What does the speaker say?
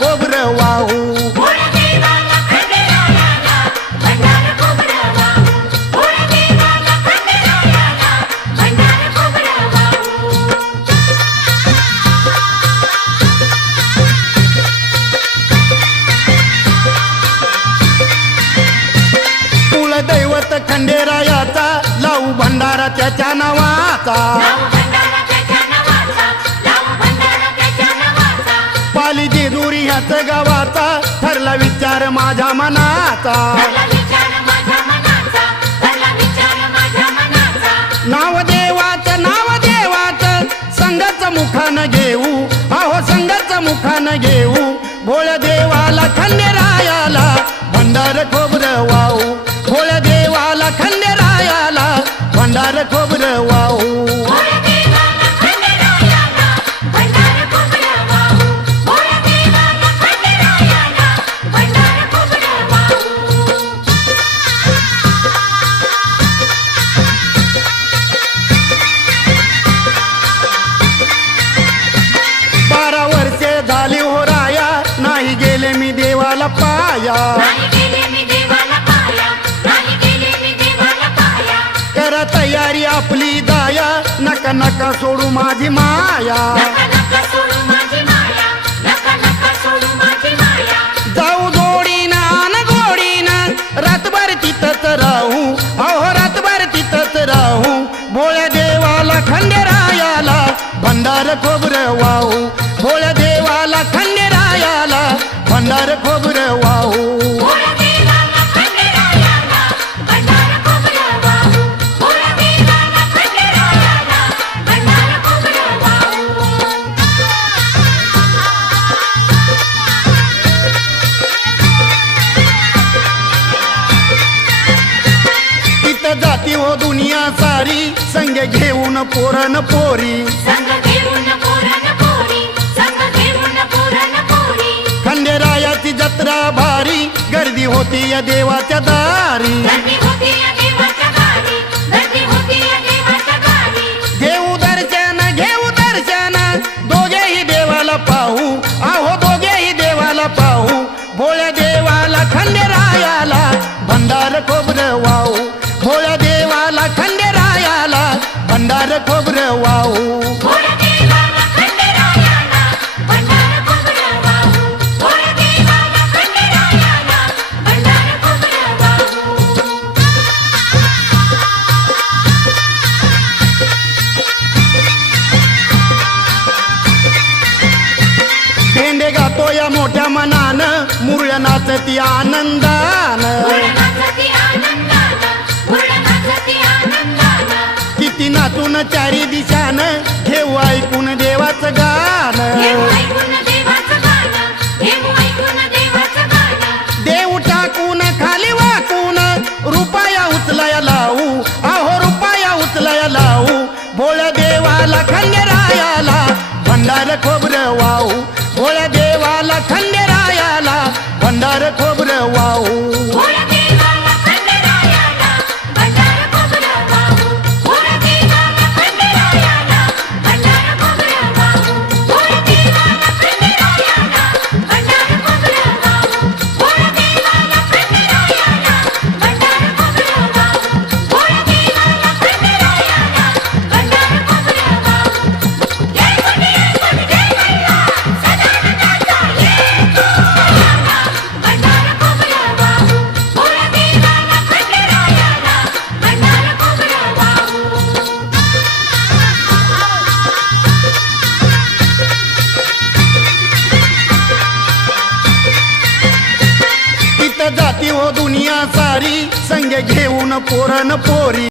खोबरं वाहू. कुलदैवत खंडेरायाचा लावू भंडारा त्याच्या नावाचा. ह्याच गावाचा ठरला विचार माझ्या मनाचा. नाव देवाचं नाव देवाचं संघाच मुखानं घेऊ. अहो संघाच मुखानं घेऊ. भोळ्या देवाला खंडेरायाला भंडार खोबर वाहू. भोळ्या देवाला खंडेरायाला भंडार खोबर वाहू. पाया. करा तयारी आपली दाया. नका नका सोडू माझी माया. जाऊ जोडीना न गोडीना. रातभर तिथंच राहू. अहो रातभर तिथंच राहू. भोळ्या देवाला खंडेरायाला भंडार खोबरं वाहू. भोळ्या देवाला खंडेरायाला भंडार खोबरं वाहू. घेऊन पोरण पोरी. खंडेरायाची जत्रा भारी गर्दी होती या देवाच्या दारी. गर्दी होती या देवाच्या घेऊ दर्शन घेऊ दर्शन दोघेही देवाला पाहू. आहो दोघेही देवाला पाहू. भोळ्या देवाला खंडेरायाला भंडार खोबर वाहू. भेंडे या मोठ्या मनान. मुरळ नाचती आनंदानं. किती नाचून चारी दिशानं. घेऊ ऐकून देवाचं घेऊ गाणं. देव टाकून खाली वाकून. रुपया उचलाया लावू. अहो रुपया उचलाया लावू. भोळ देवाला खंडेरायाला. भंडार खोबरं वाऊ संग घेऊन पोरण पोरी.